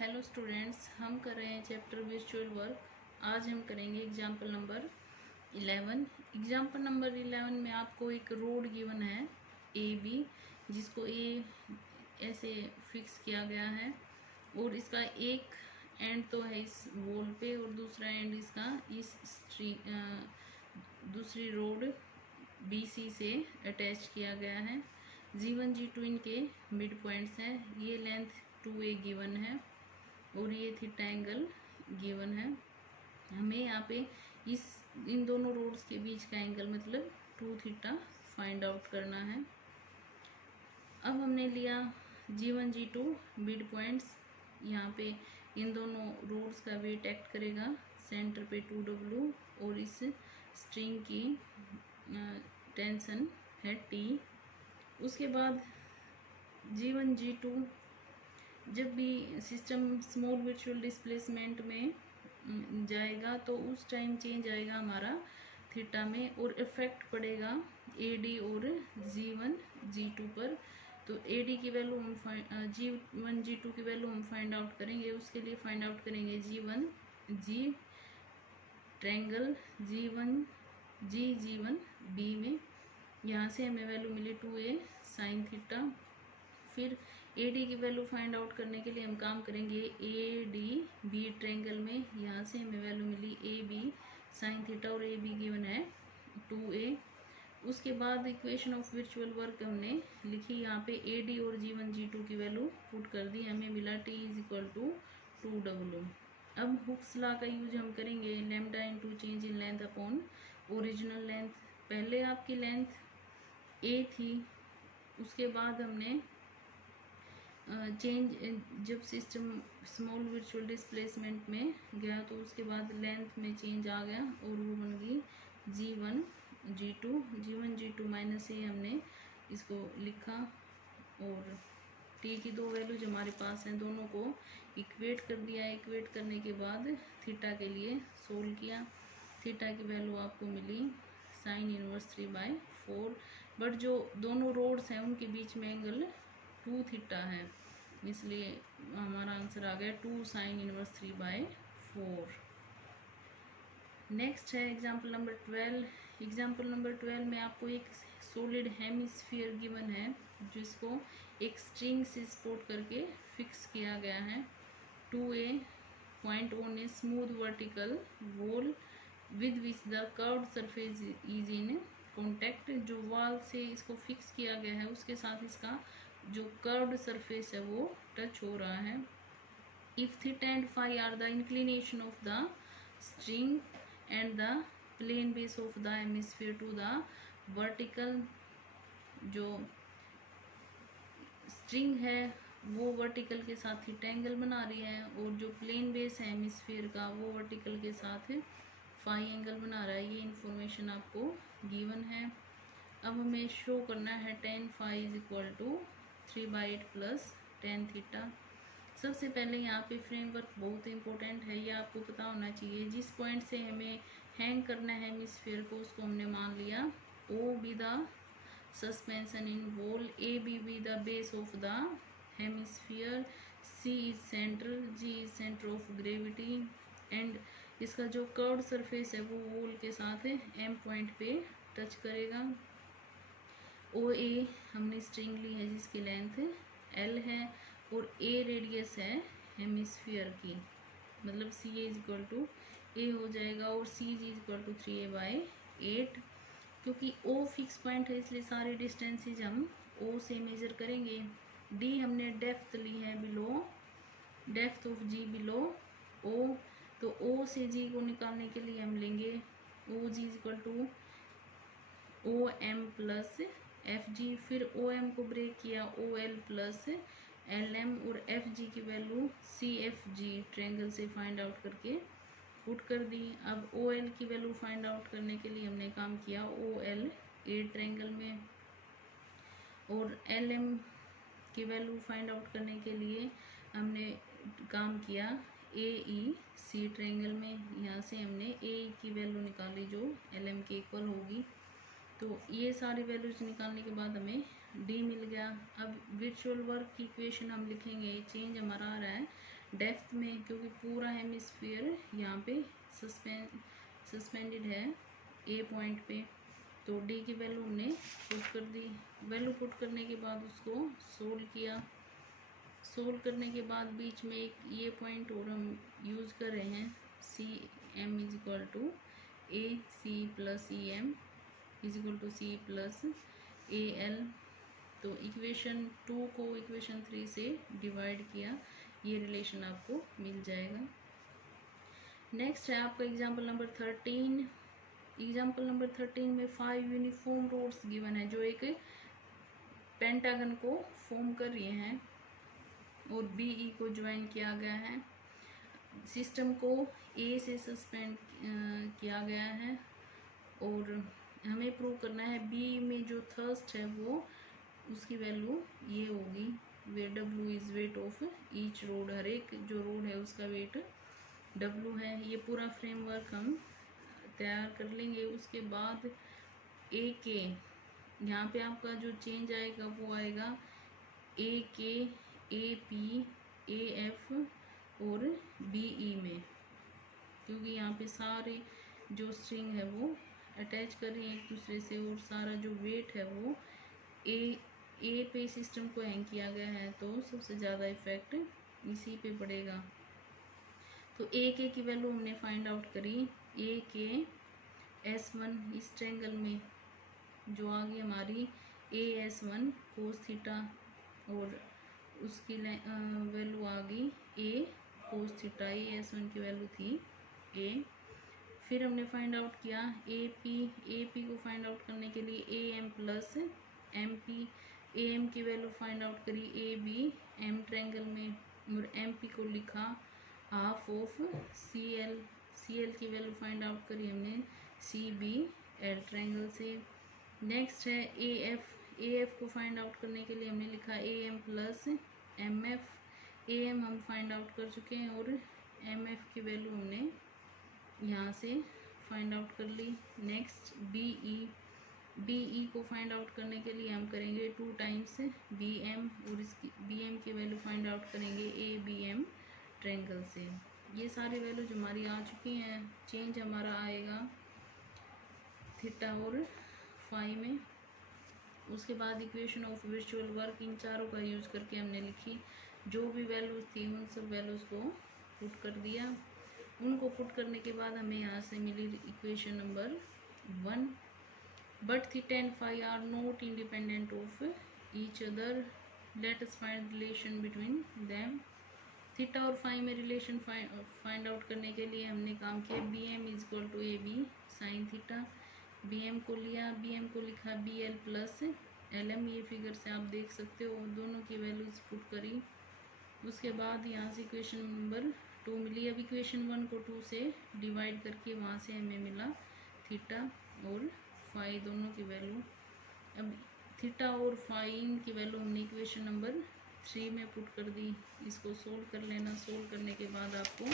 Hello students, हम कर रहे हैं चैप्टर वर्चुअल वर्क। आज हम करेंगे एग्जाम्पल नंबर 11। एग्जाम्पल नंबर 11 में आपको एक रोड गिवन है ए बी, जिसको ए ऐसे फिक्स किया गया है और इसका एक एंड तो है इस वॉल पे और दूसरा एंड इसका इस दूसरी रोड बी सी से अटैच किया गया है। G1 G2 इनके मिड पॉइंट्स हैं। ये लेंथ 2a गिवन है और ये थीटा एंगल गिवन है। हमें यहाँ पे इन दोनों रोड्स के बीच का एंगल मतलब 2 थीटा फाइंड आउट करना है। अब हमने लिया G1 G2 मिड पॉइंट्स। यहाँ पे इन दोनों रोड्स का वेट एक्ट करेगा, सेंटर पे 2W और इस स्ट्रिंग की टेंशन है T। उसके बाद G1 G2 जब भी सिस्टम स्मॉल वर्चुअल डिस्प्लेसमेंट में जाएगा तो उस टाइम चेंज आएगा हमारा थीटा में और इफेक्ट पड़ेगा AD और G1 G2 पर। तो AD की वैल्यू हम G1 G2 की वैल्यू हम फाइंड आउट करेंगे। उसके लिए फाइंड आउट करेंगे G1 G triangle G1 B में। यहाँ से हमें वैल्यू मिली 2a साइन थीटा। फिर AD की वैल्यू फाइंड आउट करने के लिए हम काम करेंगे AD B ट्रायंगल में। यहाँ से हमें वैल्यू मिली AB साइन थीटा और AB गिवन है 2a। उसके बाद इक्वेशन ऑफ वर्चुअल वर्क हमने लिखी, यहाँ पे AD और G1 G2 की वैल्यू पुट कर दी, हमें मिला T = 2W। अब हुक्स लॉ का यूज हम करेंगे, lambda into change in length upon original length. पहले आपकी लेंथ A थी, उसके बाद हमने जब सिस्टम स्मॉल वर्चुअल डिस्प्लेसमेंट में गया तो उसके बाद लेंथ में चेंज आ गया और वो बन गई G1 G2 माइनस ए हमने इसको लिखा और T की दो वैल्यूज हमारे पास हैं, दोनों को इक्वेट कर दिया। इक्वेट करने के बाद थीटा के लिए सोल्व किया। थीटा की वैल्यू आपको मिली साइन इनवर्स 3/4। बट जो दोनों रोड्स हैं उनके बीच में एंगल 2 थीटा है, इसलिए हमारा आंसर आ गया 2 साइन इनवर्स 3/4। नेक्स्ट है एग्जाम्पल नंबर 12। एग्जाम्पल नंबर 12 में आपको एक सॉलिड हेमिस्फीयर गिवन है जिसको एक स्ट्रिंग से सपोर्ट करके फिक्स किया गया है। 2a point on a smooth vertical wall with which the curved surface is in contact. जो वॉल से इसको फिक्स किया गया है उसके साथ इसका जो कर्व्ड सरफेस है वो टच हो रहा है। If theta and phi are the inclination of the string and the plane base of the hemisphere to the vertical. जो स्ट्रिंग है वो वर्टिकल के साथ थीटा एंगल बना रही है और जो प्लेन बेस है हेमिस्फीयर का वो वर्टिकल के साथ फाई एंगल बना रहा है। ये इंफॉर्मेशन आपको गिवन है। अब हमें शो करना है tan phi = 3/8 plus tan theta. सबसे पहले यहाँ पे फ्रेमवर्क बहुत इंपॉर्टेंट है, ये आपको पता होना चाहिए। जिस पॉइंट से हमें हैंग करना है हेमिस्फीयर को उसको हमने मान लिया O be the suspension in wall, A be the base of the hemisphere, C is centre, G is centre of gravity and इसका जो कर्व्ड सरफेस है वो वॉल के साथ M पॉइंट पे टच करेगा। OA हमने स्ट्रिंग ली है जिसकी लेंथ L है और A रेडियस है हेमिस्फीयर की, मतलब CA = A हो जाएगा और CG = 3a/8। क्योंकि O फिक्स पॉइंट है इसलिए सारी डिस्टेंसेज हम O से मेजर करेंगे। D हमने डेप्थ ली है below, depth of G below O, तो O से G को निकालने के लिए हम लेंगे OG = OM प्लस FG। फिर OM को ब्रेक किया OL प्लस LM और FG की वैल्यू CFG ट्रायंगल से फाइंड आउट करके पुट कर दी। अब OL की वैल्यू फाइंड आउट करने के लिए हमने काम किया OL A ट्रायंगल में और LM की वैल्यू फाइंड आउट करने के लिए हमने काम किया AEC ट्रायंगल में। यहाँ से हमने AE की वैल्यू निकाली जो LM के इक्वल होगी। तो ये सारी वैल्यूज निकालने के बाद हमें D मिल गया। अब वर्चुअल वर्क की इक्वेशन हम लिखेंगे, चेंज हमारा आ रहा है डेप्थ में, क्योंकि पूरा हेमिस्फीयर यहाँ पे सस्पेंडेड है ए पॉइंट पे, तो डी की वैल्यू हमने पुट कर दी। वैल्यू पुट करने के बाद उसको सोल्व किया। सोल्व करने के बाद बीच में एक ये पॉइंट और हम यूज़ कर रहे हैं, C M is equal to A C plus E M is equal to C plus A L. तो इक्वेशन 2 को इक्वेशन 3 से डिवाइड किया, ये रिलेशन आपको मिल जाएगा। नेक्स्ट है आपका एग्जाम्पल नंबर 13। एग्जाम्पल नंबर 13 में 5 यूनिफॉर्म रोड्स गिवन है जो एक पेंटागन को फॉर्म कर रहे हैं और बीई को ज्वाइन किया गया है। सिस्टम को ए से सस्पेंड किया गया है और हमें प्रूव करना है बी में जो थर्स्ट है वो उसकी वैल्यू ये होगी, where W is weight of each rod, हर एक जो रोड है उसका वेट डब्ल्यू है। ये पूरा फ्रेमवर्क हम तैयार कर लेंगे। उसके बाद ए के यहाँ पे आपका जो चेंज आएगा वो आएगा ए के ए पी ए एफ और बी ई में, क्योंकि यहाँ पे सारे जो स्ट्रिंग है वो अटैच कर रही है एक दूसरे से और सारा जो वेट है वो ए पे सिस्टम को हैंग किया गया है, तो सबसे ज़्यादा इफेक्ट इसी पे पड़ेगा। तो ए के की वैल्यू हमने फाइंड आउट करी, ए के S1 इस ट्रायंगल में जो आ गई हमारी AS1 कोस थीटा और उसकी वैल्यू आ गई ए कोस थीटा, AS1 की वैल्यू थी ए। फिर हमने फाइंड आउट किया AP को फाइंड आउट करने के लिए AM प्लस MP, AM की वैल्यू फाइंड आउट करी ABM ट्रायंगल में और MP को लिखा हाफ ऑफ CL की वैल्यू फाइंड आउट करी हमने CBL ट्रायंगल से। नेक्स्ट है AF को फाइंड आउट करने के लिए हमने लिखा AM प्लस MF, AM हम फाइंड आउट कर चुके हैं और MF की वैल्यू हमने यहाँ से फाइंड आउट कर ली। नेक्स्ट BE को फाइंड आउट करने के लिए हम करेंगे 2 टाइम्स BM और इसकी BM की वैल्यू फाइंड आउट करेंगे ABM ट्रायंगल से। ये सारी वैल्यूज हमारी आ चुकी हैं। चेंज हमारा आएगा थीटा और फाई में। उसके बाद equation of virtual work in चारों का यूज़ करके हमने लिखी, जो भी वैल्यूज थी उन सब वैल्यूज़ को पुट कर दिया। उनको पुट करने के बाद हमें यहाँ से मिली equation number 1, but theta and phi are not independent of each other, let us find relation between them. Theta और फाई में रिलेशन फाइंड आउट करने के लिए हमने काम किया BM is equal to AB sine theta. BM को लिया, BM को लिखा BL प्लस LM, ये फिगर से आप देख सकते हो, दोनों की वैल्यूज पुट करी। उसके बाद यहाँ से इक्वेशन नंबर 2 मिली। अब इक्वेशन 1 को 2 से डिवाइड करके वहाँ से हमें मिला थीटा और फाई दोनों की वैल्यू। अब थीटा और फाई की वैल्यू हमने इक्वेशन नंबर 3 में पुट कर दी। इसको सोल्व कर लेना। सोल्व करने के बाद आपको